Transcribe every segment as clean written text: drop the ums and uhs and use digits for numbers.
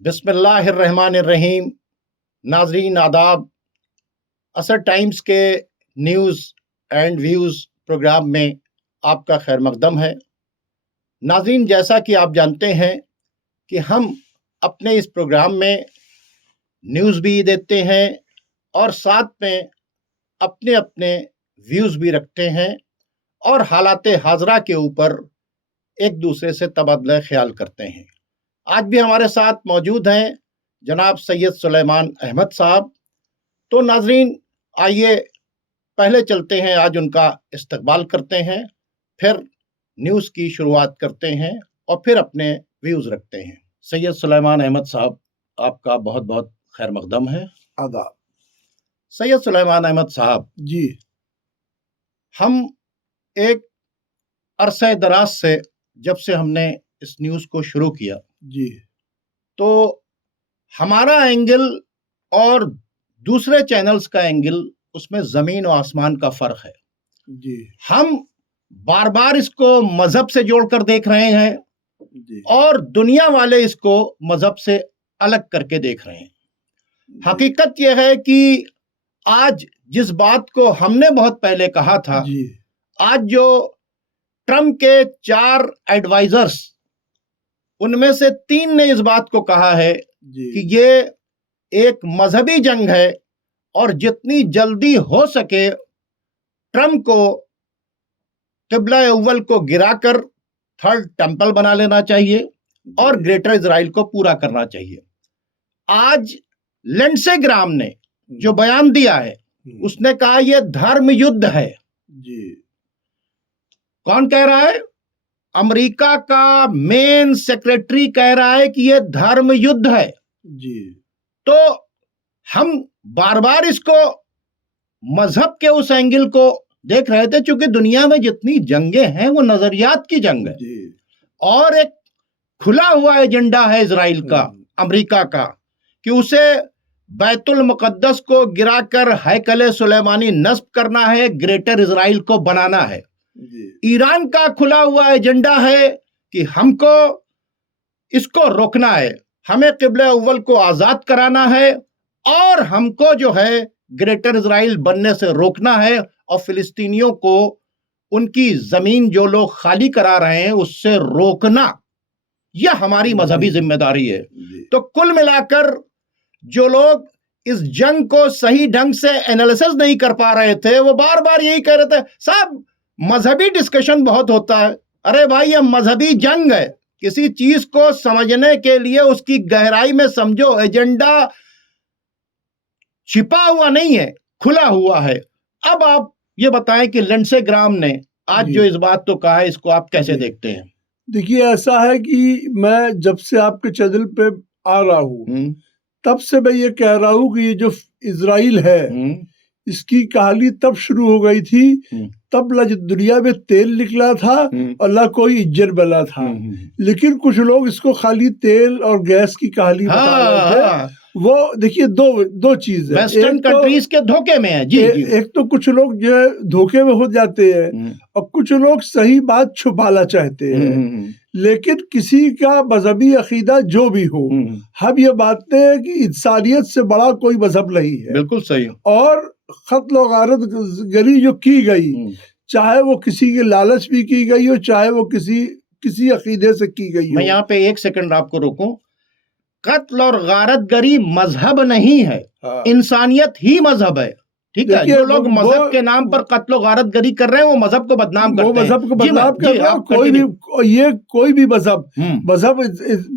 बिस्मिल्लाहिर्रहमानिर्रहीम। नाजरीन आदाब। असर टाइम्स के न्यूज़ एंड व्यूज़ प्रोग्राम में आपका खैर मकदम है। नाजरीन, जैसा कि आप जानते हैं कि हम अपने इस प्रोग्राम में न्यूज़ भी देते हैं और साथ में अपने अपने व्यूज़ भी रखते हैं और हालात हाजरा के ऊपर एक दूसरे से तबादला ख्याल करते हैं। आज भी हमारे साथ मौजूद हैं जनाब सैयद सुलेमान अहमद साहब। तो नाजरीन, आइए पहले चलते हैं, आज उनका इस्तकबाल करते हैं, फिर न्यूज़ की शुरुआत करते हैं और फिर अपने व्यूज़ रखते हैं। सैयद सुलेमान अहमद साहब, आपका बहुत बहुत खैर मकदम है। आदाब। सैयद सुलेमान अहमद साहब जी, हम एक अरसे दराज से, जब से हमने इस न्यूज़ को शुरू किया, जी, तो हमारा एंगल और दूसरे चैनल्स का एंगल, उसमें ज़मीन और आसमान का फ़र्क है। जी, हम बार बार इसको मज़हब से जोड़कर देख रहे हैं जी, और दुनिया वाले इसको मज़हब से अलग करके देख रहे हैं। हकीकत यह है कि आज जिस बात को हमने बहुत पहले कहा था, जी, आज जो ट्रम्प के 4 एडवाइजर्स, उनमें से 3 ने इस बात को कहा है जी, कि ये एक मजहबी जंग है और जितनी जल्दी हो सके ट्रम्प को किबला अव्वल को गिराकर थर्ड टेंपल बना लेना चाहिए और ग्रेटर इजराइल को पूरा करना चाहिए। आज लिंडसे ग्राम ने जो बयान दिया है, उसने कहा यह धर्म युद्ध है। जी, कौन कह रहा है? अमेरिका का मेन सेक्रेटरी कह रहा है कि यह धर्म युद्ध है। जी, तो हम बार बार इसको मजहब के उस एंगल को देख रहे थे, क्योंकि दुनिया में जितनी जंगें हैं वो नजरियात की जंग है जी, और एक खुला हुआ एजेंडा है इजराइल का, अमेरिका का, कि उसे बैतुल मुकद्दस को गिराकर हैकल सुलेमानी नस्ब करना है, ग्रेटर इजराइल को बनाना है। जी, ईरान का खुला हुआ एजेंडा है कि हमको इसको रोकना है, हमें किबला अव्वल को आजाद कराना है और हमको जो है ग्रेटर इजराइल बनने से रोकना है और फिलिस्तीनियों को उनकी जमीन जो लोग खाली करा रहे हैं उससे रोकना, यह हमारी मजहबी जिम्मेदारी है। तो कुल मिलाकर जो लोग इस जंग को सही ढंग से एनालिसिस नहीं कर पा रहे थे, वो बार बार यही कह रहे थे, साहब मजहबी डिस्कशन बहुत होता है। अरे भाई, यह मजहबी जंग है। किसी चीज को समझने के लिए उसकी गहराई में समझो। एजेंडा छिपा हुआ नहीं है, खुला हुआ है। अब आप ये बताएं कि लिंडसे ग्राम ने आज जो इस बात तो कहा है, इसको आप कैसे देखते हैं? देखिए, ऐसा है कि मैं जब से आपके चैनल पे आ रहा हूँ, तब से मैं ये कह रहा हूँ कि ये जो इजराइल है, इसकी कहानी तब शुरू हो गई थी, तब न दुनिया में तेल निकला था और न कोई इंजन बना था। लेकिन कुछ लोग इसको खाली तेल और गैस की कहानी बता रहे थे। वो देखिए, दो चीज है। वेस्टर्न कंट्रीज के धोखे में है। जी, एक तो कुछ लोग जो है धोखे में हो जाते हैं और कुछ लोग सही बात छुपाना चाहते हैं। लेकिन किसी का मजहबी अकीदा जो भी हो, हम ये मानते हैं कि इंसानियत से बड़ा कोई मजहब नहीं है। बिल्कुल सही। और क़त्ल और गारत गरी जो की गई, चाहे वो किसी के लालच भी की गई हो, चाहे वो किसी अकीदे से की गई हो। मैं यहाँ पे 1 सेकंड आपको रोकूं। कत्ल और गारतगरी मजहब नहीं है, इंसानियत ही मजहब है। ठीक है, जो लोग मजहब के नाम पर कत्ल और गारतगरी कर रहे हैं वो मजहब को बदनाम करते हैं। वो मजहब को बदनाम कर रहे हैं। कोई भी मजहब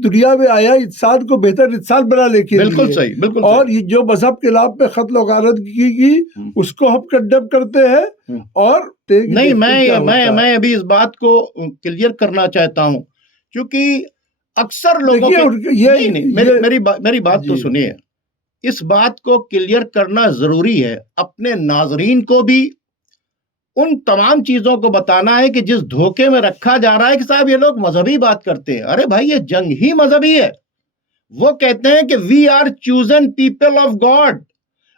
दुनिया में आया इंसान को बेहतर इंसान बनाने के लिए। बिल्कुल सही, बिल्कुल। और ये जो मजहब के नाम पे कत्ल और गारतगरी की उसको हम कंडेम करते हैं। और नहीं, मैं अभी इस बात को क्लियर करना चाहता हूं, क्योंकि अक्सर लोगों के मेरी बात तो सुनिए। इस बात को क्लियर करना जरूरी है। अपने नाजरीन को भी उन तमाम चीजों को बताना है कि जिस धोखे में रखा जा रहा है कि साहब ये लोग मजहबी बात करते हैं। अरे भाई, ये जंग ही मजहबी है। वो कहते हैं कि we are chosen people of God,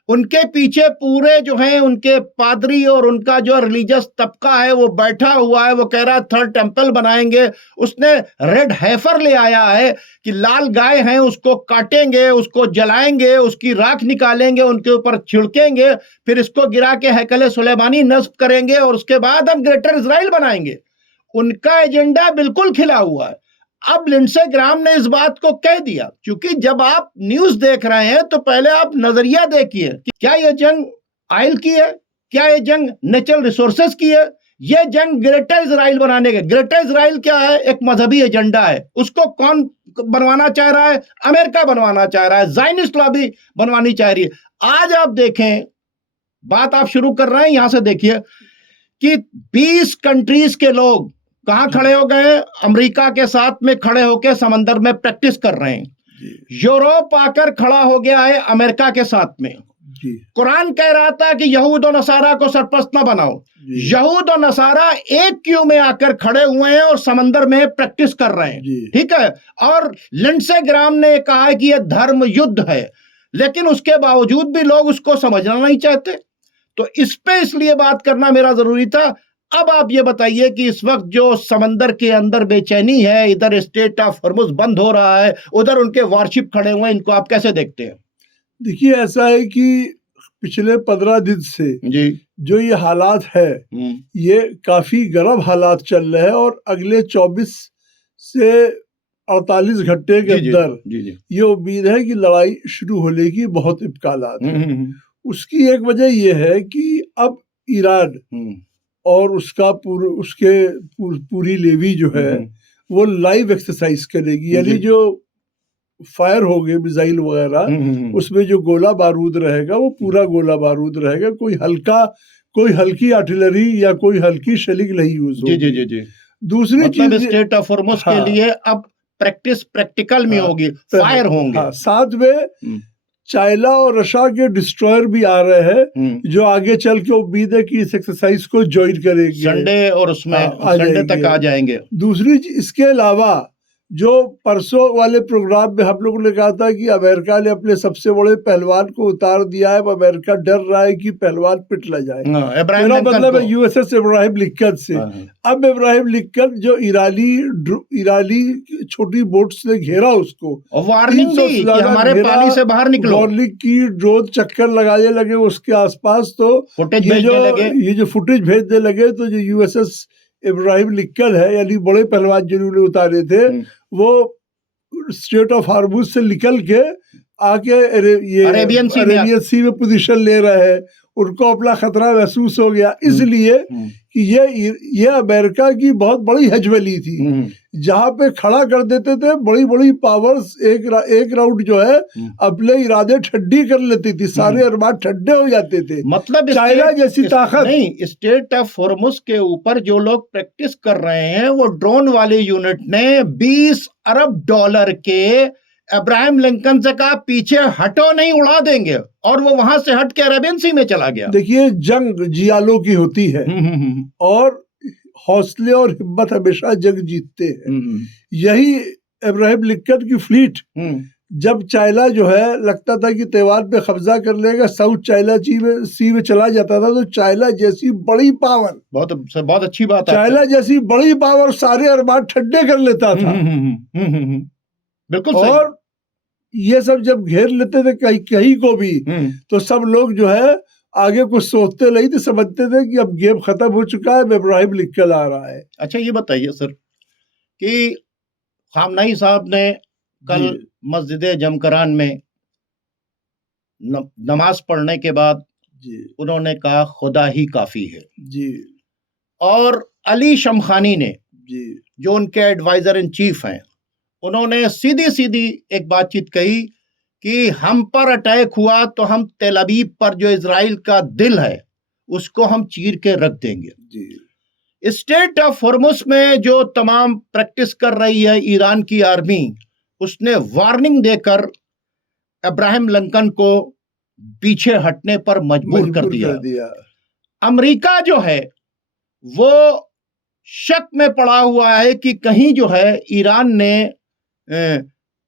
उनके पीछे पूरे जो हैं उनके पादरी और उनका जो रिलीजियस तबका है वो बैठा हुआ है। वो कह रहा है थर्ड टेंपल बनाएंगे। उसने रेड हैफर ले आया है कि लाल गाय हैं उसको काटेंगे, उसको जलाएंगे, उसकी राख निकालेंगे, उनके ऊपर छिड़केंगे, फिर इसको गिरा के हैकले सुलेमानी नस्ब करेंगे और उसके बाद हम ग्रेटर इजराइल बनाएंगे। उनका एजेंडा बिल्कुल खिला हुआ है। अब लिंडसे ग्राहम ने इस बात को कह दिया, क्योंकि जब आप न्यूज देख रहे हैं तो पहले आप नजरिया देखिए कि क्या यह जंग ऑयल की है, क्या यह जंग नेचुरल रिसोर्सेज की है, यह जंग ग्रेटर इजराइल बनाने के। ग्रेटर इजराइल क्या है? एक मजहबी एजेंडा है। उसको कौन बनवाना चाह रहा है? अमेरिका बनवाना चाह रहा है, ज़ायनिस्ट लॉबी बनवानी चाह रही है। आज आप देखें, बात आप शुरू कर रहे हैं यहां से, देखिए कि 20 कंट्रीज के लोग कहां खड़े हो गए? अमेरिका के साथ में खड़े होकर समंदर में प्रैक्टिस कर रहे हैं। यूरोप आकर खड़ा हो गया है अमेरिका के साथ में। कुरान कह रहा था कि यहूद और नसारा को सरपरस्त न बनाओ। यहूद और नसारा एक क्यू में आकर खड़े हुए हैं और समंदर में प्रैक्टिस कर रहे हैं, ठीक है। और लिंडसे ग्राहम ने कहा है कि यह धर्म युद्ध है, लेकिन उसके बावजूद भी लोग उसको समझना नहीं चाहते। तो इस पे इसलिए बात करना मेरा जरूरी था। अब आप ये बताइए कि इस वक्त जो समंदर के अंदर बेचैनी है, इधर स्ट्रेट ऑफ हॉर्मुज बंद हो रहा है, उधर उनके वारशिप खड़े हुए हैं, इनको आप कैसे देखते हैं? देखिए, ऐसा है कि पिछले 15 दिन से जी जो ये हालात है, ये काफी गर्म हालात चल रहे हैं और अगले 24 से 48 घंटे के अंदर ये उम्मीद है कि लड़ाई शुरू होने की बहुत इम्कानात है। उसकी एक वजह यह है कि अब ईरान और उसका पूरी लेवी जो है वो लाइव एक्सरसाइज करेगी, यानी जो फायर हो गए मिसाइल वगैरह, उसमें जो गोला बारूद रहेगा वो पूरा गोला बारूद रहेगा, कोई हल्की आर्टिलरी या कोई हल्की शेलिंग नहीं यूज होगी। दूसरी चीज, स्टेट ऑफ हॉर्मुज के लिए अब प्रैक्टिकल में होगी, फायर होंगे। साथ में चाइना और रशिया के डिस्ट्रॉयर भी आ रहे हैं, जो आगे चल के उम्मीद है कि इस एक्सरसाइज को ज्वाइन करेंगे संडे, और उसमें संडे तक आ जाएंगे। दूसरी इसके अलावा जो परसों वाले प्रोग्राम में हम लोगों ने कहा था कि अमेरिका ने अपने सबसे बड़े पहलवान को उतार दिया है, अमेरिका डर रहा है कि पहलवान पिट ल जाए। मेरा मतलब है यूएसएस इब्राहिम लिंकन से। अब इब्राहिम लिंकन जो ईरानी छोटी बोट से घेरा उसको, वार्निंग दी कि हमारे पानी से बाहर निकलो, वार्निंग की, ड्रोन चक्कर लगाने लगे उसके आसपास। तो ये जो फुटेज भेजने लगे, तो जो यूएसएस इब्राहिम लिंकन है, यानी बड़े पहलवान जिन्होंने उतारे थे, वो स्ट्रेट ऑफ हॉर्मुज से निकल के आके ये अरेबियन सी में पोजीशन ले रहे हैं। उनको अपना खतरा महसूस हो गया, इसलिए कि ये अमेरिका की बहुत बड़ी हजमली थी, जहां पे खड़ा कर देते थे बड़ी बड़ी पावर्स। एक राउंड जो है अपने इरादे ठंडी कर लेती थी, सारे अरमान ठंडे हो जाते थे। मतलब चाइना जैसी ताकत नहीं। स्टेट ऑफ हॉर्मुज के ऊपर जो लोग प्रैक्टिस कर रहे हैं, वो ड्रोन वाले यूनिट ने $20 अरब के अब्राहम लिंकन से कहा पीछे हटो, नहीं उड़ा देंगे, और वो वहां से हट के अरेबियन सी में चला गया। देखिए, जंग जियालों की होती है और हौसले और हिम्मत हमेशा जंग जीतते हैं। यही अब्राहम लिंकन की फ्लीट जब चाइना जो है लगता था कि तैवान पे कब्जा कर लेगा, साउथ चाइना सी में चला जाता था, तो चाइना जैसी बड़ी पावर, बहुत अच्छी बात, चाइना जैसी बड़ी पावर सारे अरमान ठंडे कर लेता था। बिल्कुल। और ये सब जब घेर लेते थे कहीं को भी, तो सब लोग जो है आगे कुछ सोचते नहीं थे, समझते थे कि अब गेम खत्म हो चुका है, इब्राहिम लिंकन आ रहा है। अच्छा, ये बताइए सर कि खामनाई साहब ने कल मस्जिद जमकरान में नमाज पढ़ने के बाद उन्होंने कहा खुदा ही काफी है जी। और अली शमखानी ने जी, जो उनके एडवाइजर इन चीफ हैं, उन्होंने सीधी सीधी एक बातचीत कही कि हम पर अटैक हुआ तो हम तेल अवीव पर जो इजराइल का दिल है उसको हम चीर के रख देंगे जी। स्टेट ऑफ हॉर्मुज में जो तमाम प्रैक्टिस कर रही है ईरान की आर्मी, उसने वार्निंग देकर अब्राहम लिंकन को पीछे हटने पर मजबूर कर दिया। अमेरिका जो है वो शक में पड़ा हुआ है कि कहीं जो है ईरान ने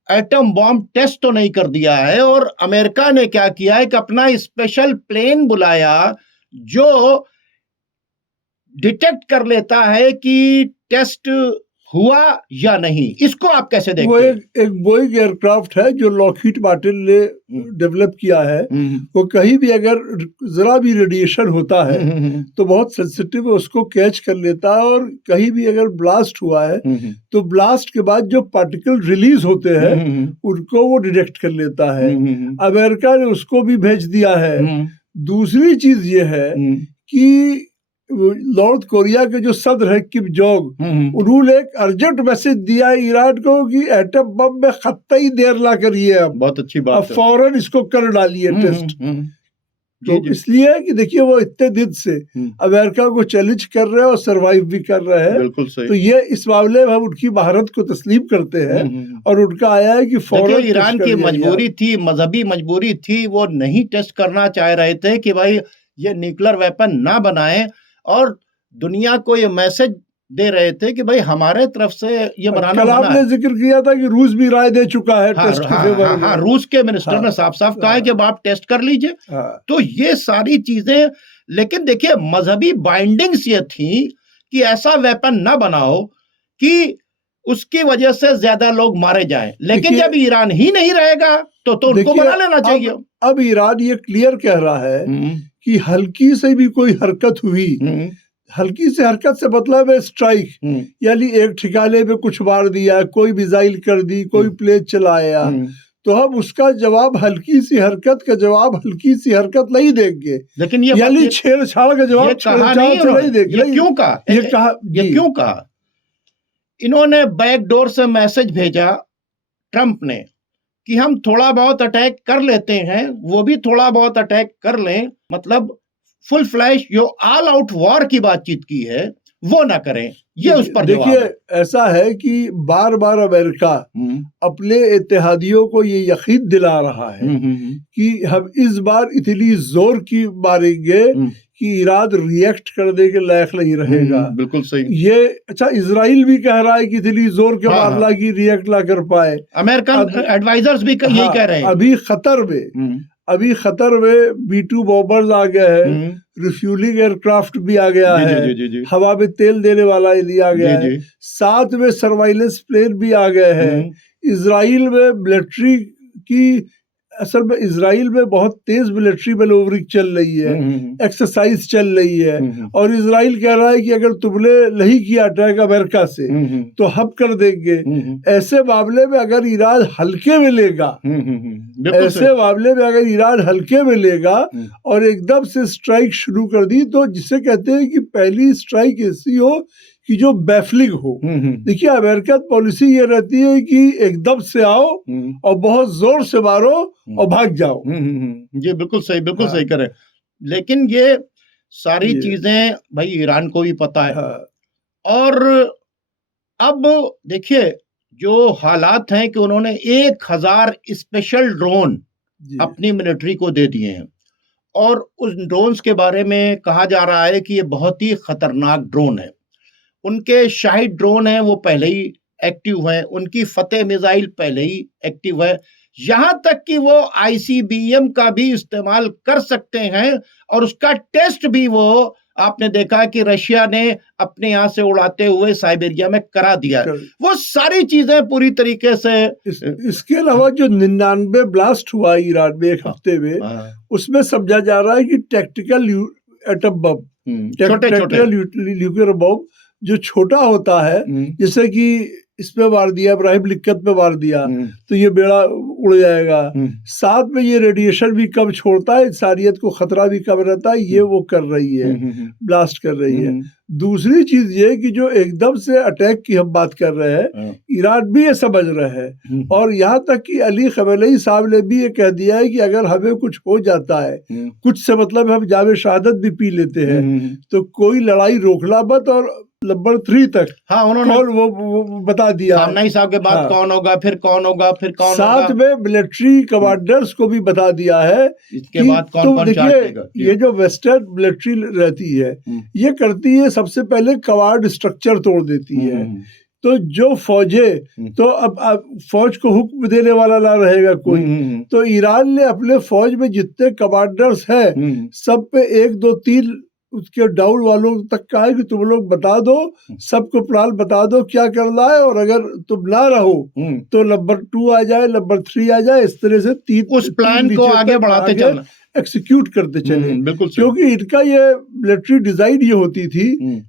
एटम बॉम्ब टेस्ट तो नहीं कर दिया है, और अमेरिका ने क्या किया है कि अपना स्पेशल प्लेन बुलाया जो डिटेक्ट कर लेता है कि टेस्ट हुआ या नहीं। इसको आप कैसे देखते वो हैं? एक बोइंग एयरक्राफ्ट है जो लॉकहीड मार्टिन ने डेवलप किया है। वो कहीं भी अगर जरा भी रेडिएशन होता है तो बहुत सेंसिटिव है, उसको कैच कर लेता है, और कहीं भी अगर ब्लास्ट हुआ है तो ब्लास्ट के बाद जो पार्टिकल रिलीज होते हैं उनको वो डिटेक्ट कर लेता है। अमेरिका ने उसको भी भेज दिया है। दूसरी चीज ये है कि नॉर्थ कोरिया के जो सदर है किम जोंग, उन्होंने एक अर्जेंट मैसेज दिया है ईरान को कि एटम बम में कतई देर ना करिए, अब बहुत अच्छी बात अब फौरन इसको कर डालिए टेस्ट। तो इसलिए कि देखिए वो इतने दिन से अमेरिका को चैलेंज कर रहे हैं और सरवाइव भी कर रहे हैं। बिल्कुल सही। तो ये इस मामले में हम उनकी महारत को तस्लीम करते हैं और उनका आया है कि फौरन ईरान की मजबूरी थी, मजहबी मजबूरी थी, वो नहीं टेस्ट करना चाह रहे थे कि भाई ये न्यूक्लियर वेपन ना बनाएं, और दुनिया को ये मैसेज दे रहे थे कि भाई हमारे तरफ से ये बनाना कल आपने जिक्र किया था कि रूस भी राय दे चुका है टेस्ट के फेवर में। रूस के मिनिस्टर ने साफ साफ कहा है कि अब आप टेस्ट कर लीजिए। तो ये सारी चीजें, लेकिन देखिए मजहबी बाइंडिंग्स ये थी कि ऐसा वेपन ना बनाओ कि उसकी वजह से ज्यादा लोग मारे जाएं, लेकिन जब ईरान ही नहीं रहेगा तो उनको बना लेना चाहिए। अब ईरान ये क्लियर कह रहा है कि हल्की से भी कोई हरकत हुई, हल्की से हरकत से मतलब है स्ट्राइक, यानी एक ठिकाने पे कुछ मार दिया, कोई मिसाइल कर दी, कोई प्लेन चलाया, तो हम उसका जवाब हल्की सी हरकत का जवाब हल्की सी हरकत नहीं देंगे, लेकिन यानी छेड़छाड़ का जवाब छेड़छाड़ से नहीं देंगे। ये क्यों कहा? ये क्यों कहा? इन्होंने बैकडोर से मैसेज भेजा ट्रंप ने कि हम थोड़ा बहुत अटैक कर लेते हैं, वो भी थोड़ा बहुत अटैक कर लें, मतलब फुल फ्लैश जो ऑल आउट वॉर की बातचीत की है वो ना करें। ये उस पर देखिए ऐसा है कि बार बार अमेरिका अपने इत्तेहादियों को ये यकीन दिला रहा है कि हम इस बार इतनी जोर की मारेंगे कि ईरान रिएक्ट करने के लायक नहीं रहेगा। बिल्कुल सही। ये अच्छा इजराइल भी कह रहा है कि इतनी जोर के मारना की रिएक्ट ना कर पाए। अमेरिकन एडवाइजर्स भी यही कह रहे हैं। अभी खतर में B-2 बॉम्बर्स आ गए हैं, रिफ्यूलिंग एयरक्राफ्ट भी आ गया है, हवा में तेल देने वाला भी आ गया है, साथ में सर्वाइलेंस प्लेन भी आ गए हैं। इजराइल में मिलिट्री की, असल में इजराइल में बहुत तेज मिलिट्री मैनूवरिंग चल रही है, एक्सरसाइज चल रही है, और इजराइल कह रहा है कि अगर तुमने नहीं किया अटैक अमेरिका से तो हम कर देंगे। ऐसे मामले में अगर ईरान हल्के में लेगा, ऐसे मामले में अगर ईरान हल्के में लेगा और एकदम से स्ट्राइक शुरू कर दी, तो जिसे कहते हैं कि पहली स्ट्राइक ऐसी हो कि जो बैफलिंग हो। देखिए अमेरिकन पॉलिसी ये रहती है कि एकदम से आओ और बहुत जोर से मारो और भाग जाओ। ये बिल्कुल सही, बिल्कुल सही करें। लेकिन ये सारी चीजें भाई ईरान को भी पता है। और अब देखिए जो हालात हैं कि उन्होंने 1000 स्पेशल ड्रोन अपनी मिलिट्री को दे दिए हैं, और उस ड्रोन्स के बारे में कहा जा रहा है कि ये बहुत ही खतरनाक ड्रोन है। उनके शाहिद ड्रोन हैं वो पहले ही एक्टिव हैं, उनकी फतेह मिसाइल पहले ही एक्टिव है, यहां तक कि वो ICBM का भी इस्तेमाल कर सकते हैं, और उसका टेस्ट भी वो आपने देखा कि रशिया ने अपने यहाँ से उड़ाते हुए साइबेरिया में करा दिया। वो सारी चीजें पूरी तरीके से इसके अलावा जो 99 ब्लास्ट हुआ ईरान में एक हफ्ते में, उसमें समझा जा रहा है कि tactical atom bomb, tactical nuclear bomb जो छोटा होता है, जैसे कि इस पे मार दिया, इब्राहिम लिक्कत पे मार दिया तो ये बेड़ा उड़ जाएगा, साथ में ये रेडिएशन भी कम छोड़ता है, इंसानियत को खतरा भी कम रहता है, ये वो कर रही है, ब्लास्ट कर रही है। दूसरी चीज ये कि जो एकदम से अटैक की हम बात कर रहे हैं, ईरान भी ये समझ रहे हैं, और यहाँ तक कि अली खमेनी साहब ने भी ये कह दिया है कि अगर हमें कुछ हो जाता है, कुछ से मतलब हम जामे शहादत भी पी लेते हैं, तो कोई लड़ाई रोकना मत, और नंबर 3 तक उन्होंने वो बता दिया खमेनी साहब के बाद कौन होगा, फिर कौन होगा, फिर कौन साथ होगा। में मिलिट्री कमांडर्स को भी बता दिया है इसके बाद कौन देखिए ये जो वेस्टर्न मिलिट्री रहती है, ये करती है सबसे पहले कमांड स्ट्रक्चर तोड़ देती है। तो जो फौजें, तो अब फौज को हुक्म देने वाला ना रहेगा कोई, तो ईरान ने अपने फौज में जितने कमांडर्स हैं सब पे 1 2 3 उसके डाउन वालों तक कहा है कि तुम लोग बता दो, सबको प्लान बता दो क्या करना है, और अगर तुम ना रहो तो नंबर 2 आ जाए, नंबर 3 आ जाए, इस तरह से उस प्लान को आगे बढ़ाते चलना, एक्सिक्यूट करते चले। बिल्कुल, क्योंकि इनका ये मिलिट्री डिजाइन ये होती थी,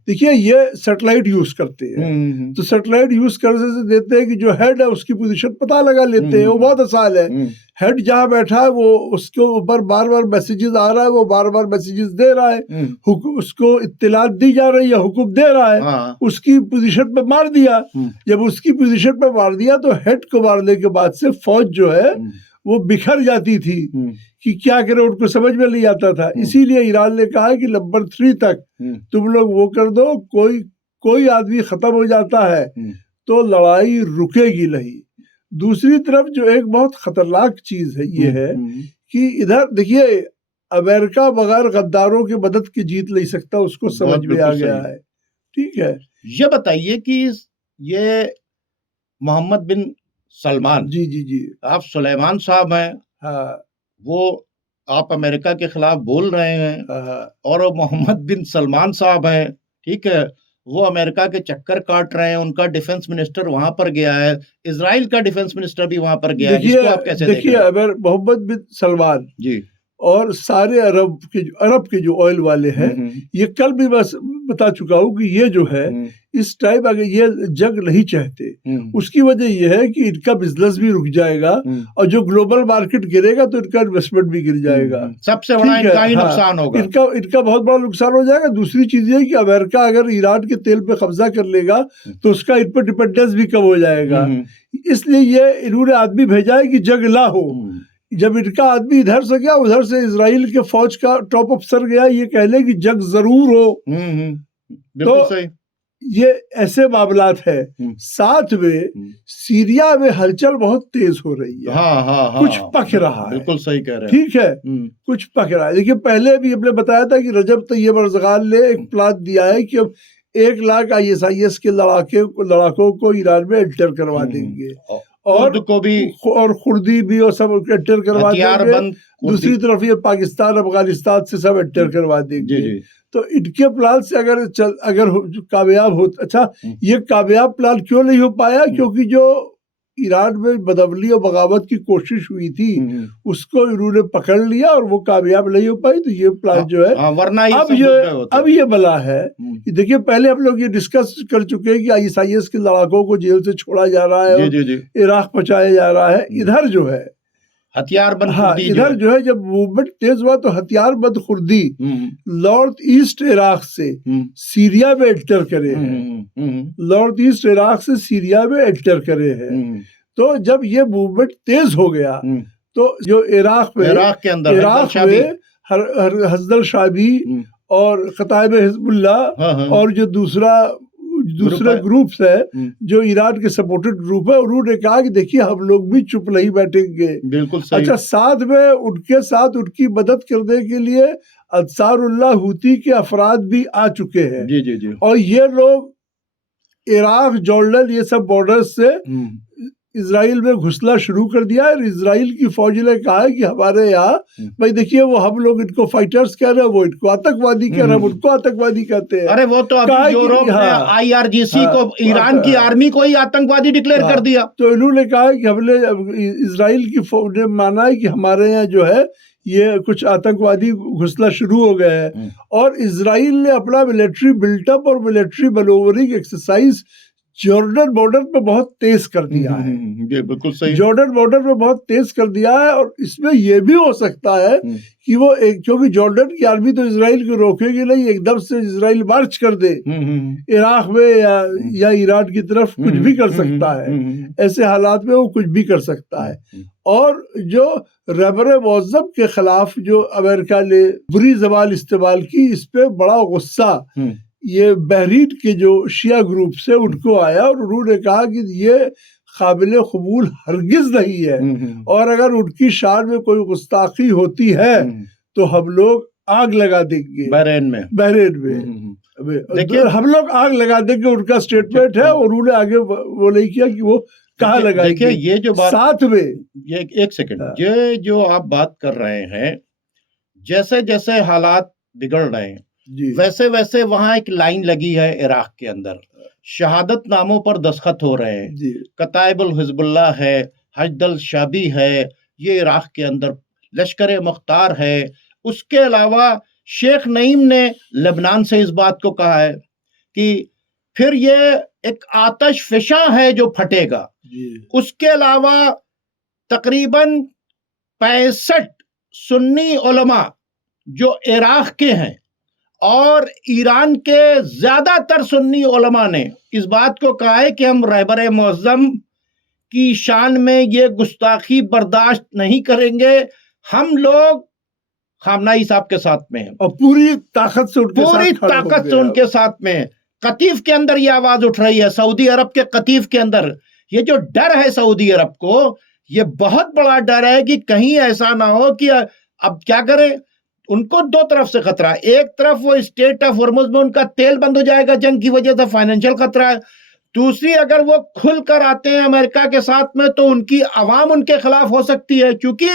देखिए ये सैटेलाइट यूज करते हैं, तो सैटेलाइट यूज करने से देते हैं कि जो हेड है उसकी पोजीशन पता लगा लेते हैं, वो बहुत आसान है। हेड जहाँ बैठा है वो उसके ऊपर बार बार मैसेजेस आ रहा है, वो बार बार मैसेजेस दे रहा है, उसको इत्तला दी जा रही है, हुक्म दे रहा है, उसकी पोजीशन पे मार दिया। जब उसकी पोजीशन पे मार दिया तो हेड को मारने के बाद से फौज जो है वो बिखर जाती थी कि क्या करें, उनको समझ में नहीं आता था। इसीलिए ईरान ने कहा कि नंबर 3 तक तुम लोग वो कर दो, कोई आदमी खत्म हो जाता है तो लड़ाई रुकेगी नहीं। दूसरी तरफ जो एक बहुत खतरनाक चीज है ये है कि इधर देखिए अमेरिका बगैर गद्दारों की मदद की जीत नहीं सकता, उसको समझ में आ गया है। ठीक है, ये बताइए कि ये मोहम्मद बिन सलमान, जी आप सुलेमान साहब हैं, हाँ, वो आप अमेरिका के खिलाफ बोल रहे हैं, और मोहम्मद बिन सलमान साहब हैं, ठीक है, वो अमेरिका के चक्कर काट रहे हैं, उनका डिफेंस मिनिस्टर वहां पर गया है, इजराइल का डिफेंस मिनिस्टर भी वहां पर गया है, इसको आप कैसे देखिए अगर मोहम्मद बिन सलमान जी और सारे अरब के जो ऑयल वाले हैं, ये कल भी बस बता चुका हूँ कि ये जो है इस टाइम अगर ये जंग नहीं चाहते, उसकी वजह ये है कि इनका बिजनेस भी रुक जाएगा और जो ग्लोबल मार्केट गिरेगा तो इनका इन्वेस्टमेंट भी गिर जाएगा। सबसे बड़ा इनका ही नुकसान होगा, इनका बहुत बड़ा नुकसान हो जाएगा। दूसरी चीज ये कि अमेरिका अगर ईरान के तेल पे कब्जा कर लेगा तो उसका इन पर डिपेंडेंस भी कम हो जाएगा। इसलिए ये इन्होंने आदमी भेजा है कि जंग ना हो। जब इनका आदमी इधर से गया, उधर से इजराइल के फौज का टॉप अफसर गया ये कहने की जंग जरूर हो। तो सही। ये ऐसे मामलात है। साथ में सीरिया में हलचल बहुत तेज हो रही है। हाँ, कुछ पक रहा है। बिल्कुल सही कह रहे हैं। ठीक है, कुछ पक रहा है। देखिए पहले भी हमने बताया था कि रजब तैयब अर्ज़गान ने एक प्लान दिया है कि अब 1 लाख ISIS के लड़ाकों को ईरान में एंटर करवा देंगे और को भी और खुर्दी भी और सब एंटर करवा देंगे। दूसरी तरफ ये पाकिस्तान अफगानिस्तान से सब एंटर करवा देंगे। तो इनके प्लान से अगर कामयाब हो, अच्छा ये कामयाब प्लान क्यों नहीं हो पाया? क्योंकि जो ईरान में बदअमली और बगावत की कोशिश हुई थी उसको इन्होंने पकड़ लिया और वो कामयाब नहीं हो पाई। तो ये प्लान जो है वरना अब ये बला है। देखिए पहले हम लोग ये डिस्कस कर चुके हैं कि ISIS के लड़ाकों को जेल से छोड़ा जा रहा है और इराक पहुंचाया जा रहा है। इधर जो है हथियारबंद इधर जो है जब मूवमेंट तेज हुआ तो हथियारबंद खुर्दी नॉर्थ ईस्ट इराक से सीरिया में एंटर करे हैं। नॉर्थ ईस्ट इराक से सीरिया में एंटर करे हैं। तो जब ये मूवमेंट तेज हो गया तो जो इराक में हजदल शाबी और खताइब हिजबुल्लाह और जो दूसरे ग्रुप्स है जो ईरान के सपोर्टेड ग्रुप है, उन्होंने कहा कि देखिए हम लोग भी चुप नहीं बैठेंगे। बिल्कुल सही। अच्छा साथ में उनके साथ उनकी मदद करने के लिए अंसारुल्लाह हूती के अफराद भी आ चुके हैं। जी। और ये लोग इराक जॉर्डन ये सब बॉर्डर्स से इजराइल में घुसना शुरू कर दिया है। इजराइल की फौज ने कहा है कि हमारे यहाँ भाई देखिए वो हम लोग इनको फाइटर्स कह रहे हैं, वो इनको आतंकवादी कह रहे हैं, उनको आतंकवादी कहते हैं। अरे वो तो अभी यूरोप ने IRGC को ईरान की आर्मी को ही आतंकवादी डिक्लेयर कर दिया। तो इन्होंने कहा कि हमने इजराइल की फौज ने माना है कि हमारे यहाँ जो है ये कुछ आतंकवादी घुसना शुरू हो गए हैं। और इजराइल ने अपना मिलिट्री बिल्टअप और military manoeuvring exercise Jordan border पे बहुत तेज कर दिया है। बिल्कुल सही। जॉर्डन बॉर्डर पे बहुत तेज कर दिया है और इसमें यह भी हो सकता है कि वो क्योंकि जॉर्डन की आर्मी तो इजराइल को रोकेगी नहीं, एकदम से इजराइल मार्च कर दे इराक में या ईरान की तरफ, कुछ भी कर सकता है। ऐसे हालात में वो कुछ भी कर सकता है। और जो रबर मौज़ब के खिलाफ जो अमेरिका ने बुरी ज़बान इस्तेमाल की, इस पे बड़ा गुस्सा ये बहरीन के जो शिया ग्रुप से उनको आया और उन्होंने कहा कि ये काबिल कबूल हरगिज नहीं है और अगर उनकी शान में कोई गुस्ताखी होती है तो हम लोग आग लगा देंगे बहरीन में। देखिए हम लोग आग लगा देंगे, उनका स्टेटमेंट है, और उन्होंने आगे वो नहीं किया कि वो कहाँ लगाएंगे। देखिए ये जो बात साथ में ये एक सेकंड, ये जो आप बात कर रहे हैं, जैसे जैसे हालात बिगड़ रहे हैं वैसे वैसे वहां एक लाइन लगी है इराक के अंदर, शहादत नामों पर दस्तखत हो रहे हैं, कताइबुल हिजबुल्लाह है, हजदल शाबी है, ये इराक के अंदर लश्कर मुख्तार है। उसके अलावा शेख नईम ने लेबनान से इस बात को कहा है कि फिर ये एक आतश फिशा है जो फटेगा। उसके अलावा तकरीबन 65 सुन्नी उलमा जो इराक के हैं और ईरान के ज्यादातर सुन्नी उलमा ने इस बात को कहा है कि हम रहबर मुअज्जम की शान में ये गुस्ताखी बर्दाश्त नहीं करेंगे, हम लोग खामनाई साहब के साथ में हैं और पूरी ताकत से उनके साथ में। कतीफ के अंदर ये आवाज उठ रही है, सऊदी अरब के कतीफ के अंदर ये जो डर है सऊदी अरब को, ये बहुत बड़ा डर है कि कहीं ऐसा ना हो कि अब क्या करें। उनको दो तरफ से खतरा है, एक तरफ वो स्टेट ऑफ हॉर्मुज में उनका तेल बंद हो जाएगा जंग की वजह से, फाइनेंशियल खतरा है। दूसरी, अगर वो खुलकर आते हैं अमेरिका के साथ में तो उनकी आवाम उनके खिलाफ हो सकती है, क्योंकि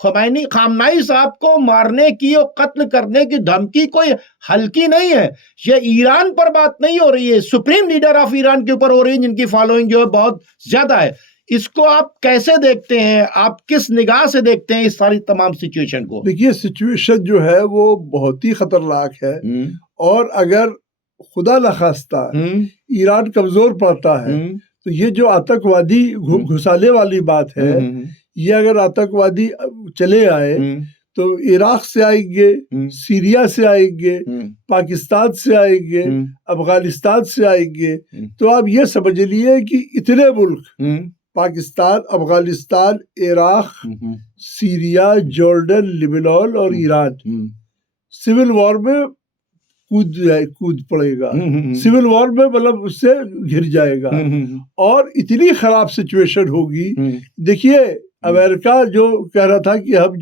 खामनाई साहब को मारने की और कत्ल करने की धमकी कोई हल्की नहीं है। ये ईरान पर बात नहीं हो रही है, सुप्रीम लीडर ऑफ ईरान के ऊपर हो रही है, जिनकी फॉलोइंग जो है बहुत ज्यादा है। इसको आप कैसे देखते हैं, आप किस निगाह से देखते हैं इस सारी तमाम सिचुएशन को? देखिए सिचुएशन जो है वो बहुत ही खतरनाक है, और अगर खुदा न खास्ता ईरान कमजोर पड़ता है तो ये जो आतंकवादी घुसाने वाली बात है, ये अगर आतंकवादी चले आए तो इराक से आएंगे, सीरिया से आएंगे, पाकिस्तान से आएंगे, अफगानिस्तान से आएंगे। तो आप ये समझ लिए कि इतने मुल्क, Pakistan, Afghanistan, Iraq, Syria, Jordan, Lebanon और ईरान सिविल वॉर में कूद पड़ेगा। सिविल वॉर में मतलब उससे घिर जाएगा और इतनी खराब सिचुएशन होगी। देखिए अमेरिका जो कह रहा था कि हम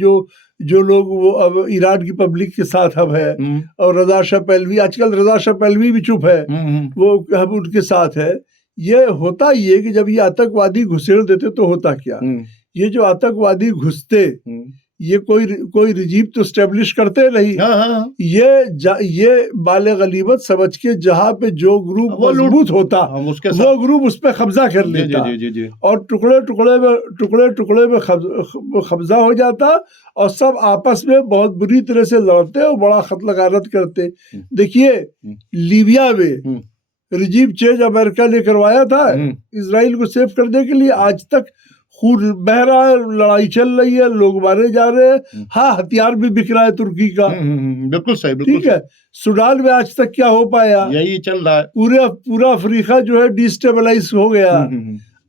जो लोग वो अब ईरान की पब्लिक के साथ हम है, और रजा शाह पहलवी, आजकल रजा शाह पहलवी भी चुप है, वो हम उनके साथ है। ये होता ये कि जब ये आतंकवादी घुसेड़ देते तो होता क्या, ये जो आतंकवादी घुसते ये कोई रिजीम तो स्टेब्लिश करते नहीं। ये बाले गलीबत समझ के जहाँ पे जो ग्रुप मजबूत होता वो ग्रुप उस पर कब्जा कर लेता और टुकड़े टुकड़े में कब्जा हो जाता और सब आपस में बहुत बुरी तरह से लड़ते और बड़ा कत्ल गारत करते। देखिए लीबिया में रिजीम चेंज अमेरिका ने करवाया था इजराइल को सेव करने के लिए, आज तक खून बह रहा है, लड़ाई चल रही है, लोग मारे जा रहे हैं। हाँ, हथियार भी बिक रहा है तुर्की का। बिल्कुल सही, बिल्कुल ठीक है। सूडान में आज तक क्या हो पाया, यही चल रहा है। पूरा अफ्रीका जो है डिस्टेबलाइज हो गया।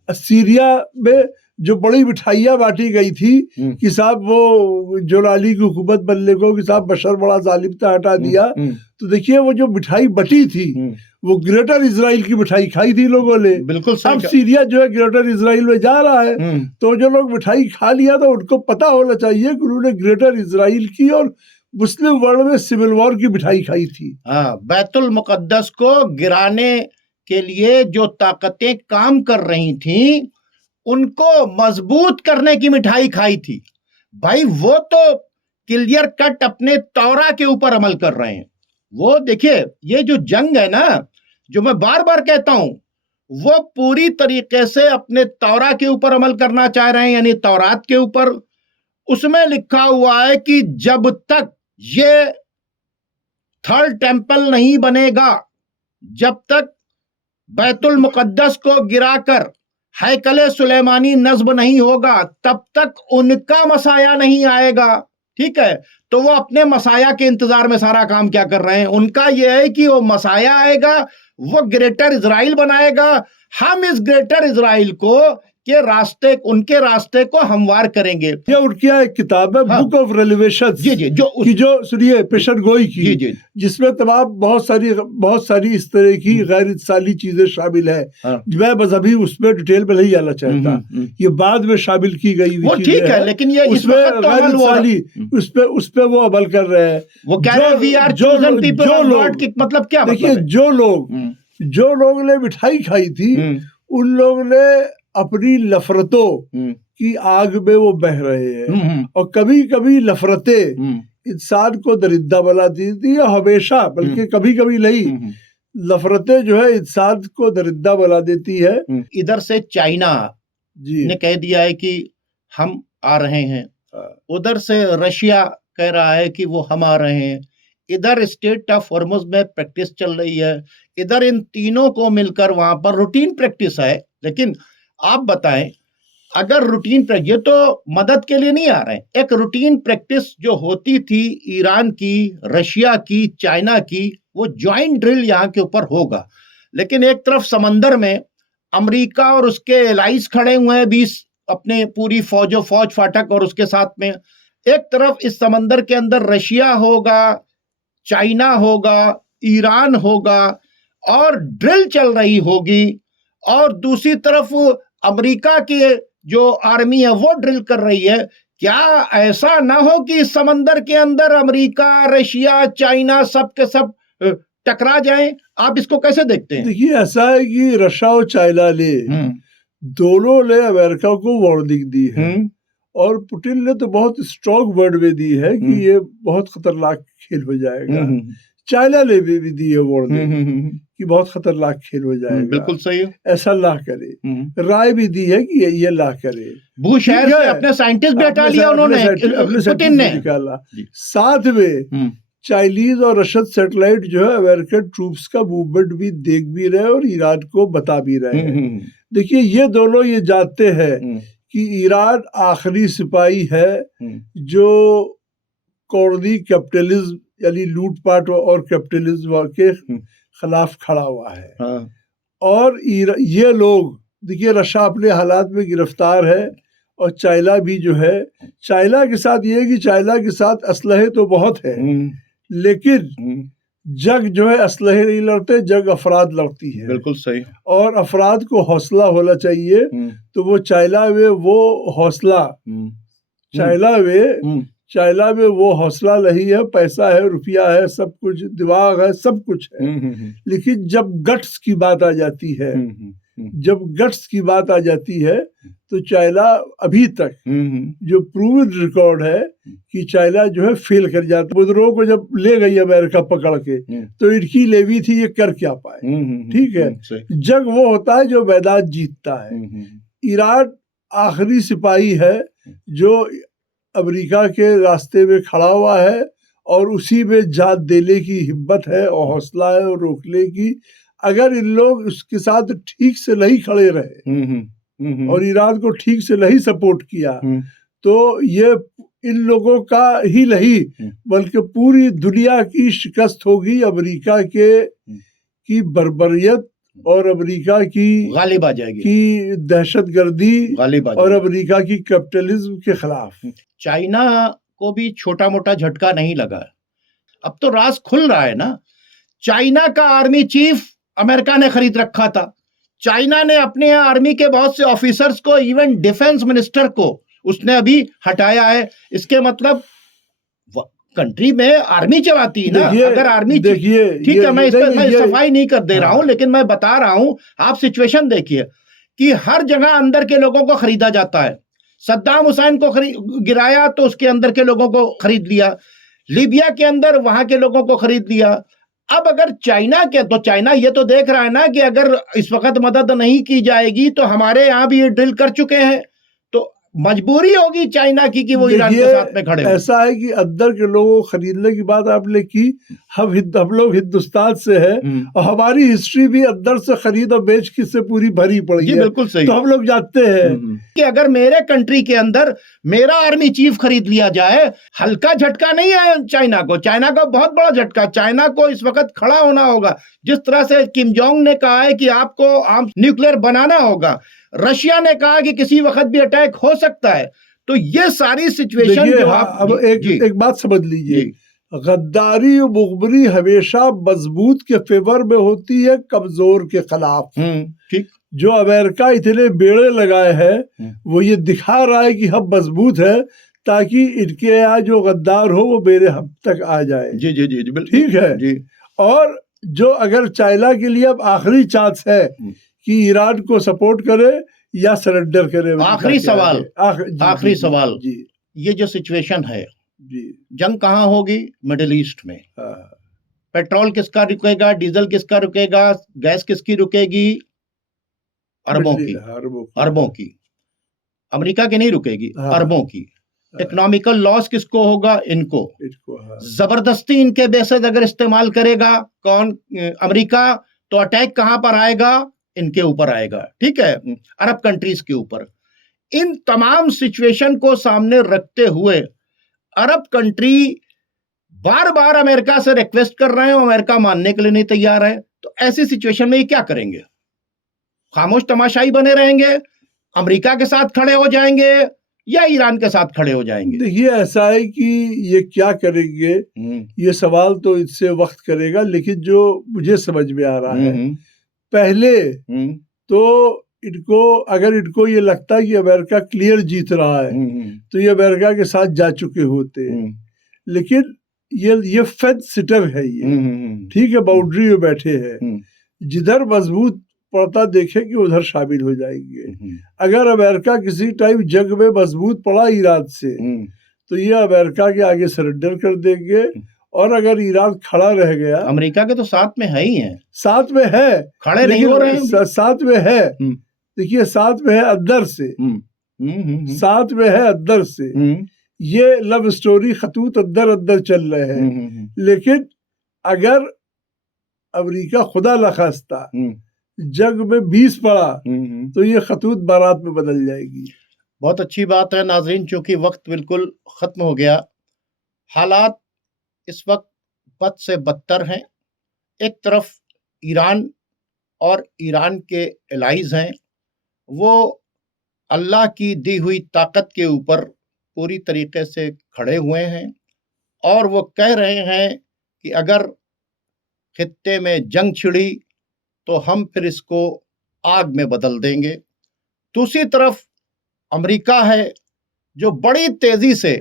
सीरिया में जो बड़ी मिठाइयाँ बांटी गई थी कि साहब वो जोलाली की हुकूमत बनने को कि साहब बशर बड़ा जालिम था, हटा दिया। तो देखिए वो जो मिठाई बटी थी वो ग्रेटर इजराइल की मिठाई खाई थी लोगों ने। बिल्कुल अब सीरिया जो है ग्रेटर इजराइल में जा रहा है, तो जो लोग मिठाई खा लिया तो उनको पता होना चाहिए कि उन्होंने ग्रेटर इजराइल की और मुस्लिम वर्ल्ड में सिविल वॉर की मिठाई खाई थी। हाँ, बैतुल मुकद्दस को गिराने के लिए जो ताकतें काम कर रही थी उनको मजबूत करने की मिठाई खाई थी। भाई वो तो क्लियर कट अपने तौरा के ऊपर अमल कर रहे हैं। वो देखिए ये जो जंग है ना, जो मैं बार बार कहता हूं, वो पूरी तरीके से अपने तौरा के ऊपर अमल करना चाह रहे हैं, यानी तौरात के ऊपर। उसमें लिखा हुआ है कि जब तक ये थर्ड टेंपल नहीं बनेगा, जब तक बैतुल मुकद्दस को गिराकर हैकले सुलेमानी नस्ब नहीं होगा, तब तक उनका मसाया नहीं आएगा। ठीक है, तो वो अपने मसाया के इंतजार में सारा काम क्या कर रहे हैं, उनका ये है कि वो मसाया आएगा, वो ग्रेटर इजराइल बनाएगा। हम इस ग्रेटर इजराइल को के रास्ते, उनके रास्ते को हमवार करेंगे। ये उनकी एक किताब है, बुक ऑफ रेलिवेशंस, जी जो सुनिए पेशन गोई की, जिसमें तमाम बहुत सारी इस तरह की गैर इत्साली चीजें शामिल है। मैं बस अभी उसमें डिटेल में नहीं जाना चाहता, ये बाद में शामिल की गई वो ठीक है, लेकिन ये उसमें गैर इत्साली उस पे वो अमल कर रहे हैं। वो कह रहे हैं we are chosen people of God, की मतलब क्या? देखिए, जो लोग ने मिठाई खाई थी, उन लोग ने अपनी नफरतों की आग में वो बह रहे हैं, और कभी कभी नफरतें इंसान को दरिद्दा बना देती है, हमेशा, बल्कि कभी कभी नहीं, नफरतें जो है इंसान को दरिद्दा बना देती है। इधर से चाइना ने कह दिया है कि हम आ रहे हैं, उधर से रशिया कह रहा है कि वो हम आ रहे हैं, इधर स्टेट ऑफ हॉर्मुज़ में प्रैक्टिस चल रही है, इधर इन तीनों को मिलकर वहां पर रूटीन प्रैक्टिस है। लेकिन आप बताएं, अगर रूटीन प्रैक्टिस, ये तो मदद के लिए नहीं आ रहे हैं, एक रूटीन प्रैक्टिस जो होती थी ईरान की, रशिया की, चाइना की, वो ज्वाइंट ड्रिल यहाँ के ऊपर होगा। लेकिन एक तरफ समंदर में अमेरिका और उसके एलाइज खड़े हुए हैं, 20 अपने पूरी फौज फाटक और उसके साथ में, एक तरफ इस समंदर के अंदर रशिया होगा, चाइना होगा, ईरान होगा और ड्रिल चल रही होगी, और दूसरी तरफ अमेरिका की जो आर्मी है वो ड्रिल कर रही है। क्या ऐसा ना हो कि इस समंदर के अंदर अमेरिका, रशिया, चाइना सब के सब टकरा जाएं? आप इसको कैसे देखते हैं? देखिए, ऐसा है कि रशिया और चाइना ने दोनों ने अमेरिका को वार्निंग दी है, और पुतिन ने तो बहुत स्ट्रॉन्ग वर्ड में दी है कि ये बहुत खतरनाक खेल हो जाएगा। चाइना ने भी दी है वार्निंग कि बहुत खतरनाक खेल हो जाएगा। बिल्कुल सही है, ऐसा ना करे। राय भी दी है कि ये ना करे। बुश शहर से अपने साइंटिस्ट भी हटा लिया उन्होंने, पुतिन ने निकाला। साथ में चाइनीज और रशियन सैटेलाइट जो है अमेरिकन ट्रूप्स का मूवमेंट भी देख भी रहे और ईरान को बता भी रहे हैं। देखिए, ये दोनों ये जानते हैं कि ईरान आखिरी सिपाही है जो कौरदी कैपिटलिज्म यानी लूटपाट और कैपिटलिज्म के खिलाफ खड़ा हुआ है। और ये लोग, देखिए, रशिया अपने हालात में गिरफ्तार है, और चाइना भी जो है, चाइना के साथ ये है कि चाइना के साथ असलहे तो बहुत है, लेकिन जंग जो है असलहे नहीं लड़ते, जंग अफराद लड़ती है। बिल्कुल सही। और अफराद को हौसला होना चाहिए, तो वो चाइना में वो हौसला, चाइना में वो हौसला नहीं है। पैसा है, रुपया है, सब कुछ, दिमाग है, सब कुछ है, लेकिन जब गट्स की बात आ जाती है, तो चाइना अभी तक जो प्रूवन रिकॉर्ड है कि चाइना जो है फेल कर जाता। बुजुर्गों को जब ले गई अमेरिका पकड़ के, तो इनकी लेवी थी ये कर क्या पाए। ठीक है, जंग वो होता है जो मैदान जीतता है। ईरान आखिरी सिपाही है जो अमेरिका के रास्ते में खड़ा हुआ है, और उसी में जान देने की हिम्मत है और हौसला है और रोकने की। अगर इन लोग उसके साथ ठीक से नहीं खड़े रहे और ईरान को ठीक से नहीं सपोर्ट किया, तो ये इन लोगों का ही नहीं बल्कि पूरी दुनिया की शिकस्त होगी। अमेरिका की बर्बरियत और अमेरिका की गालिब आ जाएगी, की दहशतगर्दी और अमेरिका की कैपिटलिज्म के खिलाफ। चाइना को भी छोटा मोटा झटका नहीं लगा, अब तो राज खुल रहा है ना। चाइना का आर्मी चीफ अमेरिका ने खरीद रखा था। चाइना ने अपने आर्मी के बहुत से ऑफिसर्स को, इवन डिफेंस मिनिस्टर को उसने अभी हटाया है। इसके मतलब कंट्री में आर्मी चलाती है ना। अगर आर्मी, देखिए, ठीक है, मैं इस पर मैं सफाई नहीं कर दे रहा हूं, लेकिन मैं बता रहा हूं, आप सिचुएशन देखिए कि हर जगह अंदर के लोगों को खरीदा जाता है। सद्दाम हुसैन को गिराया तो उसके अंदर के लोगों को खरीद लिया, लीबिया के अंदर वहां के लोगों को खरीद लिया। अब अगर चाइना के, तो चाइना ये तो देख रहा है ना कि अगर इस वक्त मदद नहीं की जाएगी तो हमारे यहाँ भी ये ड्रिल कर चुके हैं, तो मजबूरी होगी चाइना की कि वो ईरान के साथ में खड़े हो। ऐसा है कि अंदर के लोगों को खरीदने की बात आपने की, हम लोग हिंदुस्तान से हैं और हमारी हिस्ट्री भी अंदर से खरीद और बेच की से पूरी भरी पड़ी है। बिल्कुल सही। तो हम लोग जानते हैं कि अगर मेरे कंट्री के अंदर मेरा आर्मी चीफ खरीद लिया जाए, हल्का झटका नहीं है चाइना को। चाइना का बहुत बड़ा झटका। चाइना को इस वक्त खड़ा होना होगा। जिस तरह से किम जोंग ने कहा है कि आपको न्यूक्लियर बनाना होगा, रशिया ने कहा कि किसी वक्त भी अटैक हो सकता है। तो ये सारी सिचुएशन जो अब एक बात समझ लीजिए, गद्दारी और मुखबरी हमेशा मजबूत के फेवर में होती है, कमजोर के खिलाफ। ठीक। जो अमेरिका इतने बेड़े लगाए हैं वो ये दिखा रहा है कि हम मजबूत है, ताकि इनके यहाँ जो गद्दार हो वो मेरे हम तक आ जाए। जी जी जी, जी ठीक है जी। और जो अगर चाइना के लिए अब आखिरी चांस है कि ईरान को सपोर्ट करे या सरेंडर करे। आखिरी सवाल जी, ये जो सिचुएशन है जी, जंग कहाँ होगी? मिडिल ईस्ट में। पेट्रोल किसका रुकेगा? डीजल किसका रुकेगा? गैस किसकी रुकेगी? अरबों की। अमेरिका की नहीं रुकेगी, अरबों की। इकोनॉमिकल लॉस किसको होगा? इनको। जबरदस्ती इनके बेसिस अगर इस्तेमाल करेगा कौन? अमेरिका। तो अटैक कहां पर आएगा? इनके ऊपर आएगा। ठीक है, अरब कंट्रीज के ऊपर। इन तमाम सिचुएशन को सामने रखते हुए अरब कंट्री बार बार अमेरिका से रिक्वेस्ट कर रहे हैं, अमेरिका मानने के लिए नहीं तैयार है। तो ऐसी सिचुएशन में ये क्या करेंगे? खामोश तमाशाई बने रहेंगे? अमेरिका के साथ खड़े हो जाएंगे या ईरान के साथ खड़े हो जाएंगे? देखिए, ऐसा है कि ये क्या करेंगे, ये सवाल तो इससे वक्त करेगा। लेकिन जो मुझे समझ में आ रहा है, पहले तो अगर इनको ये लगता है कि अमेरिका क्लियर जीत रहा है तो ये अमेरिका के साथ जा चुके होते। लेकिन ये फेंस सिटर है, ये ठीक है, बाउंड्री में बैठे हैं। जिधर मजबूत पड़ता देखे कि उधर शामिल हो जाएंगे। अगर अमेरिका किसी टाइम जंग में मजबूत पड़ा ईरान से तो ये अमेरिका के आगे सरेंडर कर देंगे। और अगर ईरान खड़ा रह गया, अमेरिका के तो साथ में है ही है, साथ में है, खड़े नहीं हो रहे हैं, साथ में है। देखिए, साथ में है अंदर से, साथ में है अंदर से। ये लव स्टोरी खतूत अंदर अंदर चल रहे हैं। लेकिन अगर अमेरिका खुदा न खास्ता जंग में 20 पड़ा तो ये खतूत बारात में बदल जाएगी। बहुत अच्छी बात है नाजरीन, चूंकि वक्त बिल्कुल खत्म हो गया। हालात इस वक्त बद से बदतर हैं। एक तरफ ईरान और ईरान के एलाइज हैं, वो अल्लाह की दी हुई ताकत के ऊपर पूरी तरीके से खड़े हुए हैं और वो कह रहे हैं कि अगर खित्ते में जंग छिड़ी तो हम फिर इसको आग में बदल देंगे। दूसरी तरफ अमेरिका है जो बड़ी तेजी से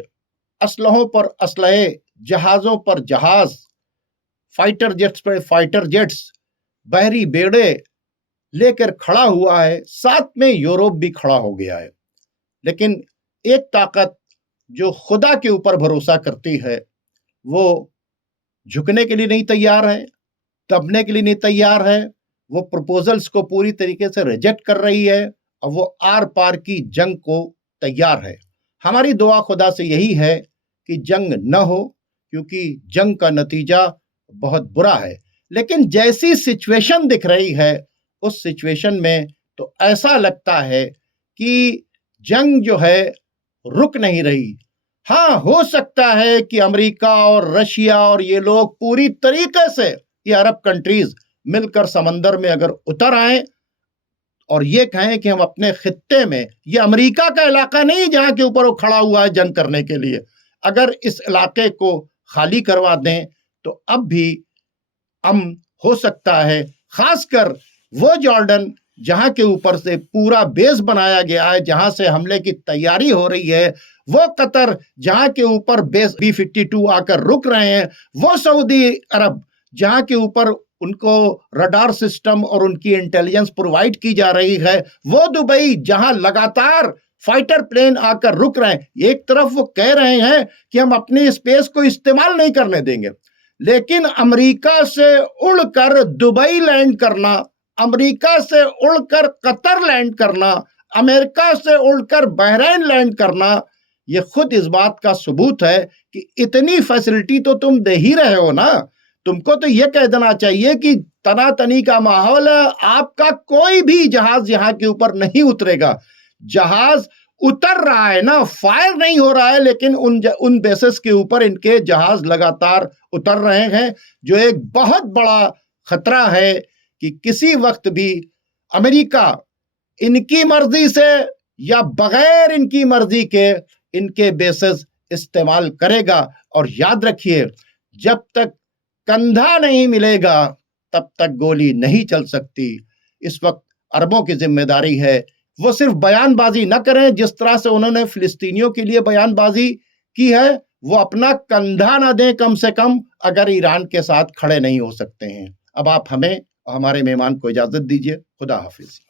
असलहों पर असलहे, जहाज़ों पर जहाज, फाइटर जेट्स पर फाइटर जेट्स, बहरी बेड़े लेकर खड़ा हुआ है। साथ में यूरोप भी खड़ा हो गया है। लेकिन एक ताकत जो खुदा के ऊपर भरोसा करती है वो झुकने के लिए नहीं तैयार है, दबने के लिए नहीं तैयार है। वो प्रपोजल्स को पूरी तरीके से रिजेक्ट कर रही है और वो आर पार की जंग को तैयार है। हमारी दुआ खुदा से यही है कि जंग न हो, क्योंकि जंग का नतीजा बहुत बुरा है। लेकिन जैसी सिचुएशन दिख रही है उस सिचुएशन में तो ऐसा लगता है कि जंग जो है रुक नहीं रही। हाँ, हो सकता है कि अमेरिका और रशिया और ये लोग पूरी तरीके से, ये अरब कंट्रीज मिलकर समंदर में अगर उतर आए और ये कहें कि हम अपने खित्ते में, ये अमेरिका का इलाका नहीं जहां के ऊपर वो खड़ा हुआ है जंग करने के लिए, अगर इस इलाके को खाली करवा दें तो अब भी अमन हो सकता है। खासकर वो जॉर्डन जहां के ऊपर से पूरा बेस बनाया गया है, जहां से हमले की तैयारी हो रही है, वो कतर जहां के ऊपर बेस B-52 आकर रुक रहे हैं, वो सऊदी अरब जहां के ऊपर उनको रडार सिस्टम और उनकी इंटेलिजेंस प्रोवाइड की जा रही है, वो दुबई जहां लगातार फाइटर प्लेन आकर रुक रहे हैं। एक तरफ वो कह रहे हैं कि हम अपनी स्पेस को इस्तेमाल नहीं करने देंगे, लेकिन अमेरिका से उड़कर दुबई लैंड करना, अमेरिका से उड़कर कतर लैंड करना, अमेरिका से उड़कर बहरीन लैंड करना, ये खुद इस बात का सबूत है कि इतनी फैसिलिटी तो तुम दे ही रहे हो ना। तुमको तो ये कह देना चाहिए कि तनातनी का माहौल है, आपका कोई भी जहाज यहां के ऊपर नहीं उतरेगा। जहाज उतर रहा है ना, फायर नहीं हो रहा है, लेकिन उन बेसिस के ऊपर इनके जहाज लगातार उतर रहे हैं, जो एक बहुत बड़ा खतरा है कि किसी वक्त भी अमेरिका इनकी मर्जी से या बगैर इनकी मर्जी के इनके बेसिस इस्तेमाल करेगा। और याद रखिए, जब तक कंधा नहीं मिलेगा तब तक गोली नहीं चल सकती। इस वक्त अरबों की जिम्मेदारी है वो सिर्फ बयानबाजी न करें, जिस तरह से उन्होंने फिलिस्तीनियों के लिए बयानबाजी की है, वो अपना कंधा ना दें कम से कम, अगर ईरान के साथ खड़े नहीं हो सकते हैं। अब आप हमें, हमारे मेहमान को इजाजत दीजिए। खुदा हाफिज।